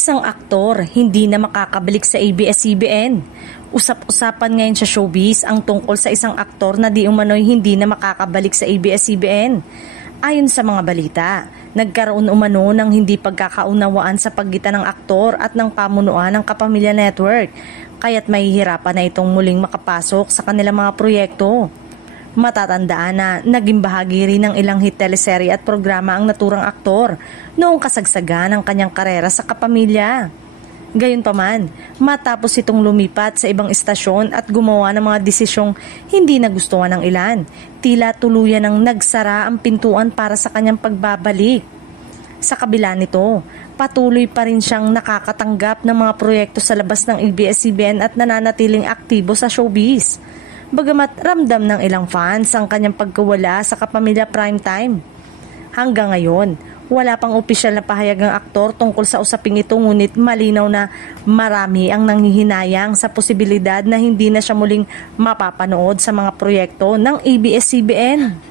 Isang aktor hindi na makakabalik sa ABS-CBN. Usap-usapan ngayon sa showbiz ang tungkol sa isang aktor na di umano'y hindi na makakabalik sa ABS-CBN. Ayon sa mga balita, nagkaroon umano ng hindi pagkakaunawaan sa pagitan ng aktor at ng pamunuan ng Kapamilya Network, kaya't mahihirapan na itong muling makapasok sa kanilang mga proyekto. Matatandaan na naging bahagi rin ng ilang hit teleserye at programa ang naturang aktor noong kasagsagan ng kanyang karera sa Kapamilya. Gayunpaman, matapos itong lumipat sa ibang istasyon at gumawa ng mga desisyong hindi nagustuhan ng ilan, tila tuluyan ng nagsara ang pintuan para sa kanyang pagbabalik. Sa kabila nito, patuloy pa rin siyang nakakatanggap ng mga proyekto sa labas ng ABS-CBN at nananatiling aktibo sa showbiz. Bagamat ramdam ng ilang fans ang kanyang pagkawala sa Kapamilya Primetime. Hanggang ngayon, wala pang opisyal na pahayag ng aktor tungkol sa usaping ito, ngunit malinaw na marami ang nanghihinayang sa posibilidad na hindi na siya muling mapapanood sa mga proyekto ng ABS-CBN.